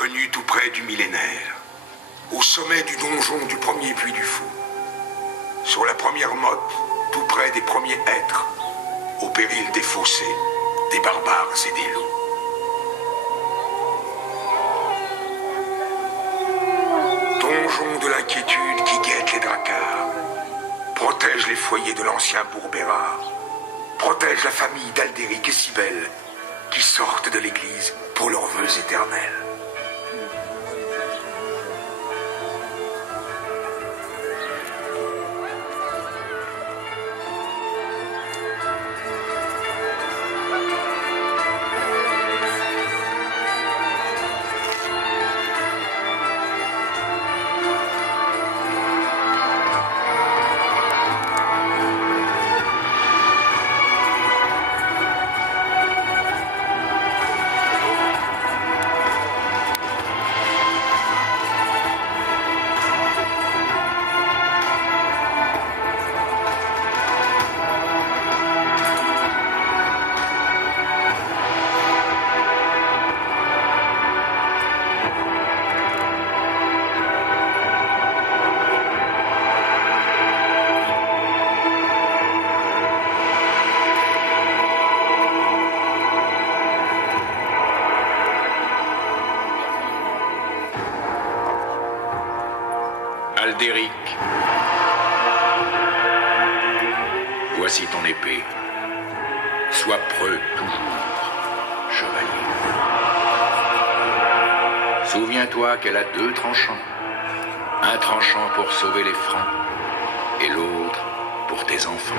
Bienvenue tout près du millénaire, au sommet du donjon du premier puits du fou, sur la première motte, tout près des premiers êtres, au péril des fossés, des barbares et des loups. Donjon de l'inquiétude qui guette les dracars, protège les foyers de l'ancien Bourbérard, protège la famille d'Aldéric et Cybèle, qui sortent de l'église pour leurs vœux éternels. Aldéric, voici ton épée. Sois preux toujours, chevalier. Souviens-toi qu'elle a 2 tranchants. Un tranchant pour sauver les Francs et l'autre pour tes enfants.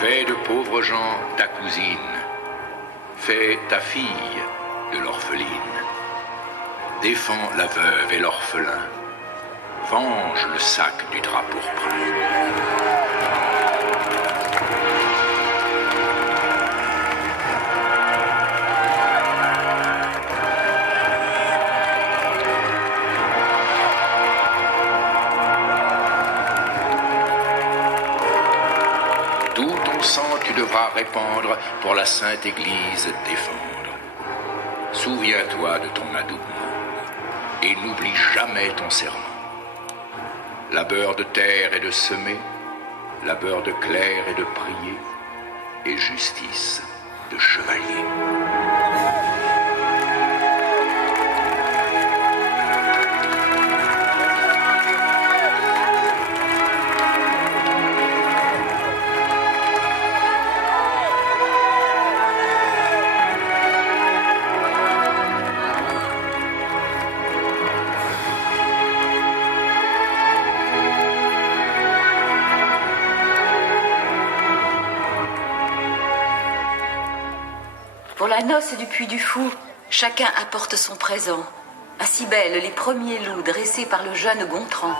Fais de pauvres gens ta cousine. Fais ta fille de l'orpheline. Défends la veuve et l'orphelin. Venge le sac du drap pourpre. Tout ton sang tu devras répandre pour la sainte Église défendre. Souviens-toi de ton adoubement et n'oublie jamais ton serment. Labeur de terre et de semer, labeur de clair et de prier, et justice de chevalier. Pour la noce du Puy du Fou, chacun apporte son présent. À Cybèle, les premiers loups dressés par le jeune Gontran.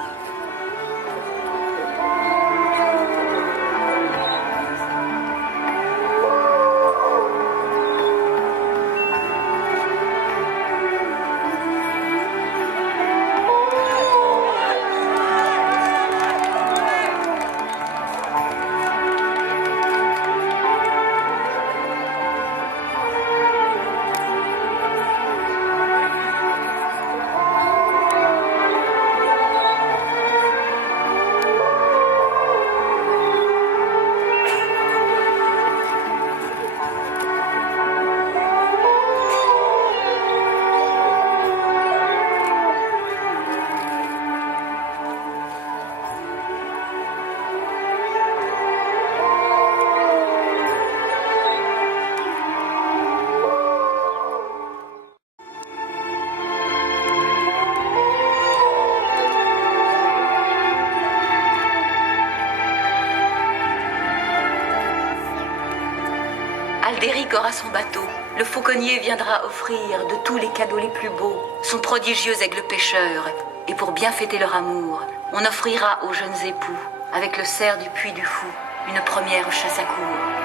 Aldéric aura son bateau. Le fauconnier viendra offrir de tous les cadeaux les plus beaux son prodigieux aigle pêcheur. Et pour bien fêter leur amour, on offrira aux jeunes époux, avec le cerf du Puy du Fou, une première chasse à courre.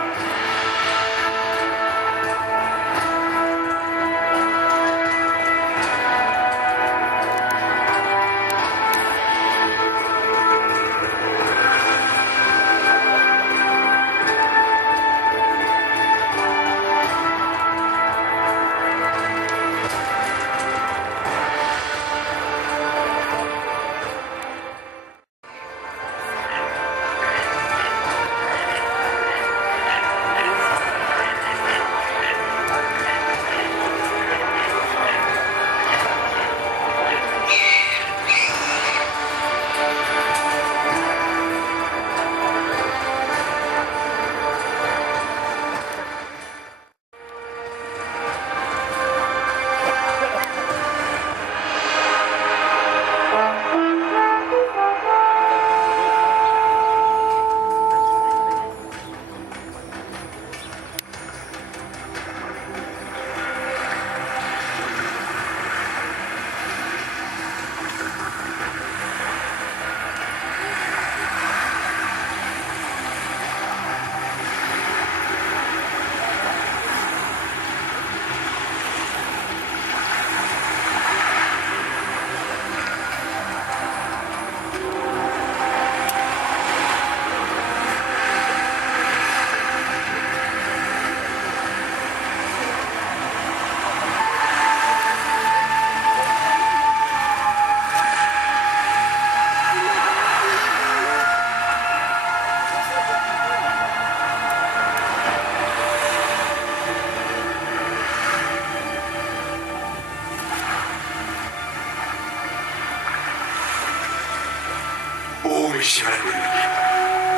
messire l'Algolique,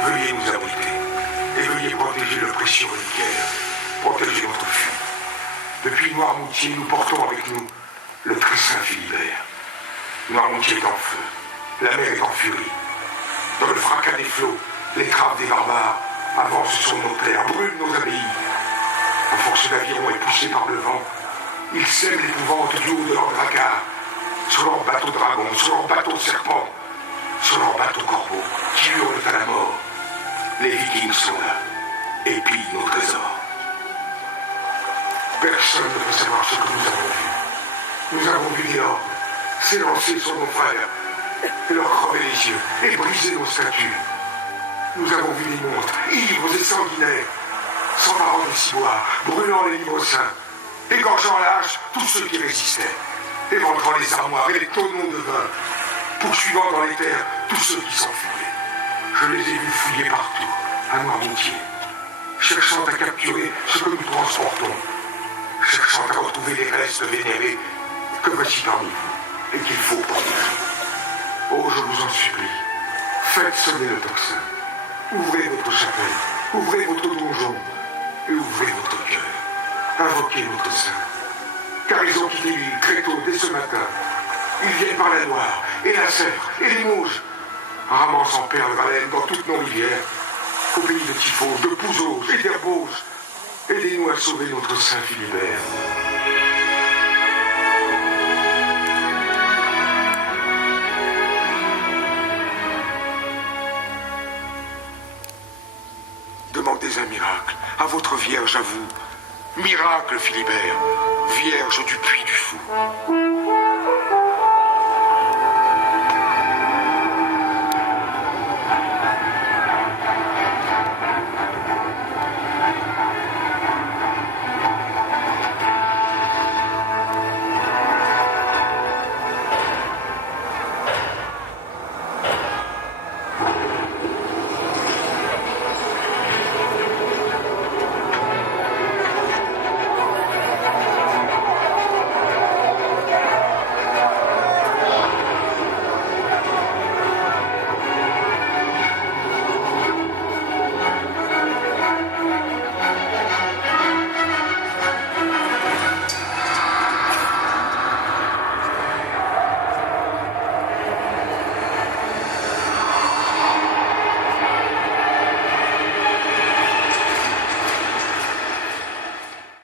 veuillez nous abriter et veuillez protéger le précieux reliquaire, protéger notre fille. Depuis Noirmoutier, nous portons avec nous le très saint Philibert. Noirmoutier est en feu, la mer est en furie. Dans le fracas des flots, l'étrave des barbares avance sur nos terres, brûle nos abbayes. À force d'aviron et poussés par le vent, ils sèment l'épouvante du haut de leur dracar, sur leur bateau dragon, sur leur bateau serpent, sur leur bateau corbeau, qui hurlent à la mort. Les Vikings sont là, et pillent nos trésors. Personne ne peut savoir ce que nous avons vu. Nous avons vu des hordes s'élancer sur nos frères, et leur crever les yeux, et briser nos statues. Nous avons vu des monstres, ivres et sanguinaires, s'emparant des ciboires, brûlant les livres saints, égorgeant à la hache tous ceux qui résistaient, éventrant les armoires et les tonneaux de vin, poursuivant dans les terres tous ceux qui s'enfuyaient. Je les ai vus fouiller partout, à Noirmoutier, cherchant à capturer ce que nous transportons, cherchant à retrouver les restes vénérés que voici parmi vous et qu'il faut protéger. Oh, je vous en supplie, faites sonner le tocsin, ouvrez votre chapelle, ouvrez votre donjon et ouvrez votre cœur. Invoquez notre saint, car ils ont quitté l'île très tôt dès ce matin. Ils viennent par la Loire et la Sèvre et les Mauges, ramassant perles baleines dans toutes nos rivières, au pays de Typhos, de Pouzos et d'Herbauges. Aidez-nous à sauver notre saint Philibert. Demandez un miracle à votre Vierge, à vous. Miracle, Philibert, Vierge du Puy du Fou.